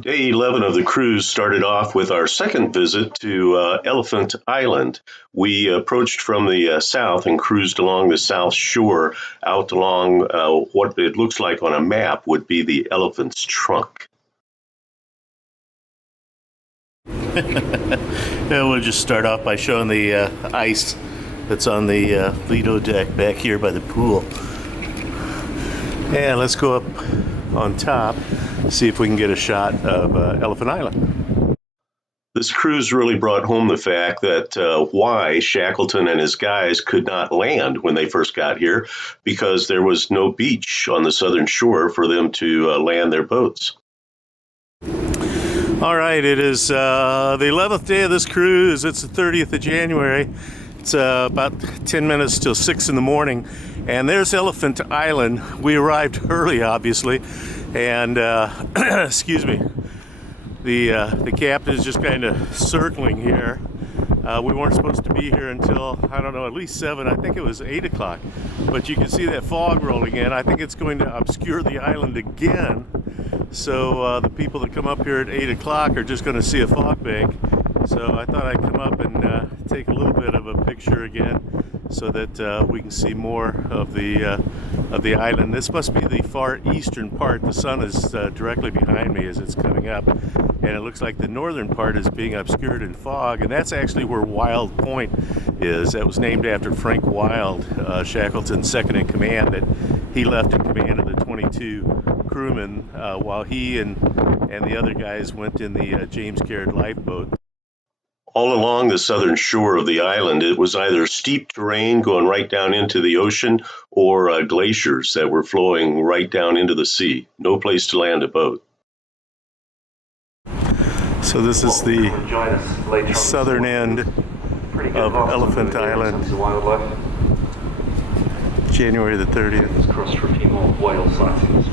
Day 11 of the cruise started off with our second visit to Elephant Island. We approached from the south and cruised along the south shore out along what it looks like on a map would be the elephant's trunk. Yeah, we'll just start off by showing the ice that's on the Lido deck back here by the pool. And let's go up on top, see if we can get a shot of Elephant Island. This cruise really brought home the fact that why Shackleton and his guys could not land when they first got here, because there was no beach on the southern shore for them to land their boats. All right, it is the 11th day of this cruise. It's the 30th of January. It's about 10 minutes till 6 in the morning, and there's Elephant Island. We arrived early, obviously, and excuse me, the captain is just kind of circling here. We weren't supposed to be here until, I don't know, at least 7. I think it was 8 o'clock, but you can see that fog rolling in. I think it's going to obscure the island again. So the people that come up here at 8 o'clock are just going to see a fog bank. So I thought I'd come up and take a little bit of a picture again so that we can see more of the island. This must be the far eastern part. The sun is directly behind me as it's coming up, and it looks like the northern part is being obscured in fog, and that's actually where Wild Point is. That was named after Frank Wild, Shackleton's second in command, that he left in command of the 22 crewmen while he and the other guys went in the James Caird lifeboat. All along the southern shore of the island, it was either steep terrain going right down into the ocean or glaciers that were flowing right down into the sea. No place to land a boat. So this is the southern end of Elephant Island, January the 30th. Crossed for a few more whale sightings.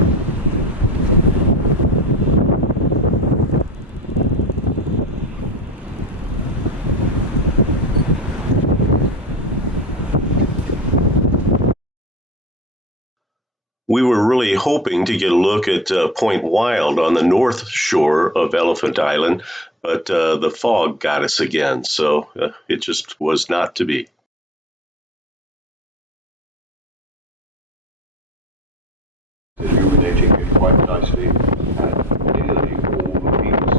We were really hoping to get a look at Point Wild on the north shore of Elephant Island, but the fog got us again, so it just was not to be. Illuminating it quite nicely, and nearly all the peaks.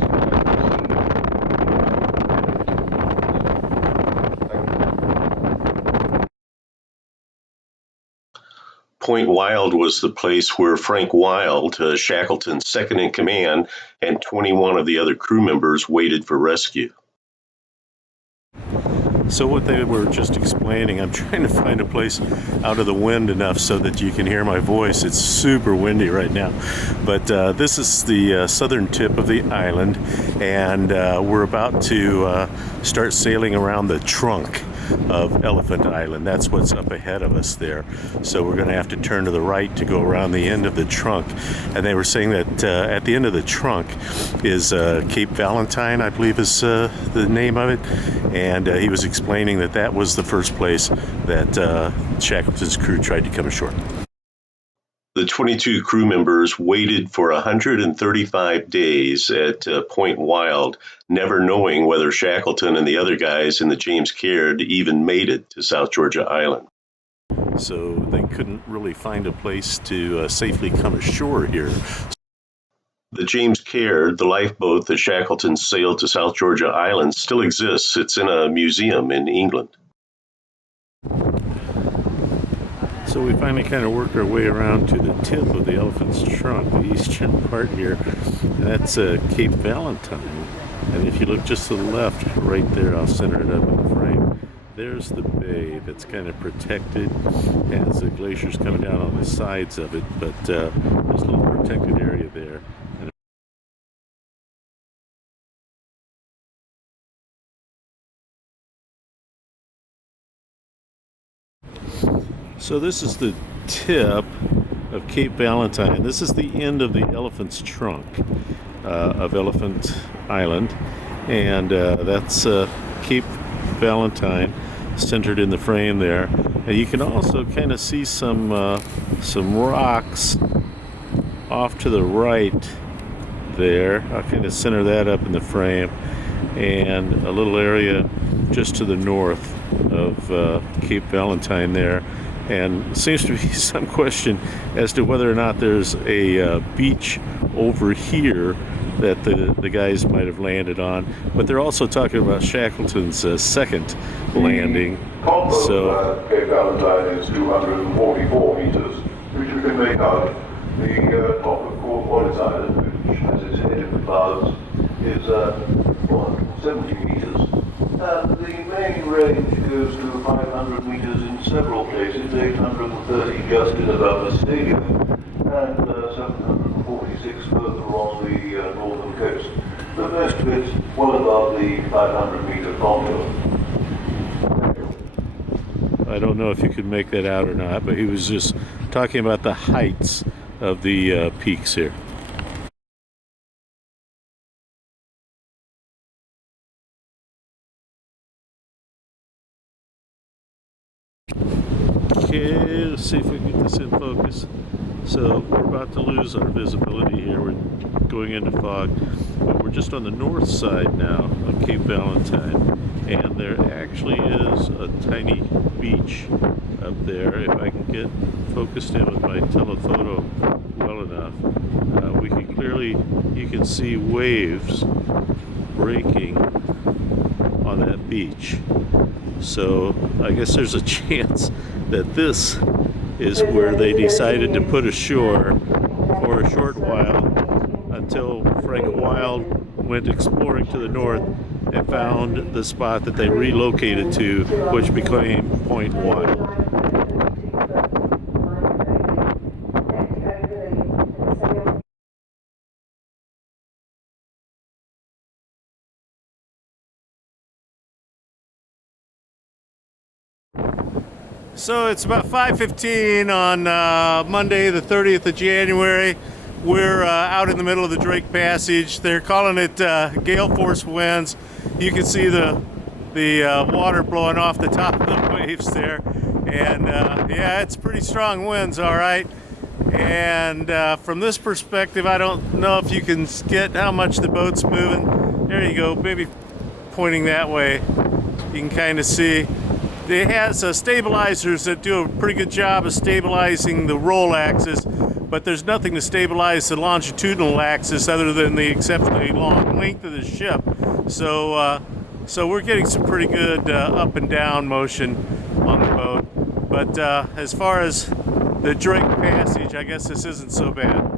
Point Wild was the place where Frank Wild, Shackleton's second in command, and 21 of the other crew members waited for rescue. So what they were just explaining, I'm trying to find a place out of the wind enough so that you can hear my voice. It's super windy right now. But this is the southern tip of the island, and we're about to start sailing around the trunk of Elephant Island. That's what's up ahead of us there. So we're going to have to turn to the right to go around the end of the trunk. And they were saying that at the end of the trunk is Cape Valentine, I believe is the name of it. And he was explaining that that was the first place that Shackleton's crew tried to come ashore. The 22 crew members waited for 135 days at Point Wild, never knowing whether Shackleton and the other guys in the James Caird even made it to South Georgia Island. So they couldn't really find a place to safely come ashore here. The James Caird, the lifeboat that Shackleton sailed to South Georgia Island, still exists. It's in a museum in England. So we finally kind of worked our way around to the tip of the elephant's trunk, the eastern part here. And that's Cape Valentine. And if you look just to the left, right there, I'll center it up in the frame. There's the bay that's kind of protected. Has the glaciers coming down on the sides of it, but there's a little protected area there. So this is the tip of Cape Valentine. This is the end of the elephant's trunk of Elephant Island, and that's Cape Valentine centered in the frame there. And you can also kind of see some rocks off to the right there. I'll kind of center that up in the frame, and a little area just to the north of Cape Valentine there. And seems to be some question as to whether or not there's a beach over here that the guys might have landed on. But they're also talking about Shackleton's second landing. Top So of Cape Valentine is 244 meters, which you can make out. The top of Cape Valentine, which has its head in the clouds, is 170 meters. And the main range goes to 500 meters in several places, 830 just in above the stadium, and 746 further along the northern coast. But most of it's well above the 500 meter contour. I don't know if you could make that out or not, but he was just talking about the heights of the peaks here. Okay, let's see if we can get this in focus. So we're about to lose our visibility here. We're going into fog, but we're just on the north side now of Cape Valentine, and there actually is a tiny beach up there. If I can get focused in with my telephoto well enough, we can clearly, you can see waves breaking on that beach. So I guess there's a chance that this is where they decided to put ashore for a short while until Frank Wild went exploring to the north and found the spot that they relocated to, which became Point Wild. So it's about 5:15 on Monday, the 30th of January. We're out in the middle of the Drake Passage. They're calling it gale force winds. You can see the water blowing off the top of the waves there, and yeah, it's pretty strong winds, all right. And from this perspective, I don't know if you can get how much the boat's moving. There you go, maybe pointing that way. You can kind of see. It has stabilizers that do a pretty good job of stabilizing the roll axis, but there's nothing to stabilize the longitudinal axis other than the exceptionally long length of the ship. So we're getting some pretty good up and down motion on the boat. But as far as the Drake Passage, I guess this isn't so bad.